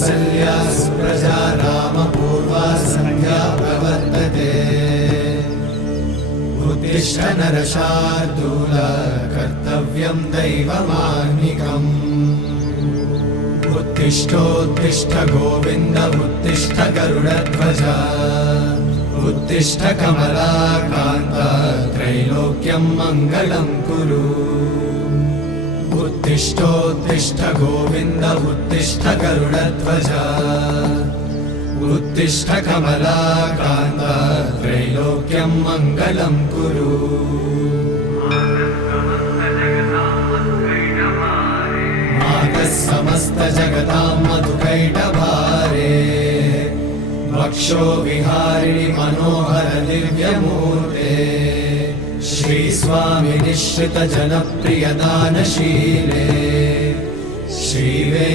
कौसल्या सुप्रजा रामपूर्वा सन्ध्या प्रवर्तते उत्तिष्ठ नरशार्दूल कर्तव्यं दैवमाह्निकम् उत्तिष्ठोत्तिष्ठ गोविन्द उत्तिष्ठ गरुडध्वज उत्तिष्ठ कमलाकान्त त्रैलोक्यं मङ्गलं कुरु उत्तिष्ठोत्तिष्ठ गोविन्द उत्तिष्ठ गरुडध्वज उत्तिष्ठ कमलाकान्त त्रैलोक्यं मङ्गलं कुरु मातः समस्त जगतां मधुकैटभारे वक्षो विहारिणि मनोहर दिव्यमूर्ते श्रीस्वामि निश्रित जनप्रिय दानशीले श्रीवे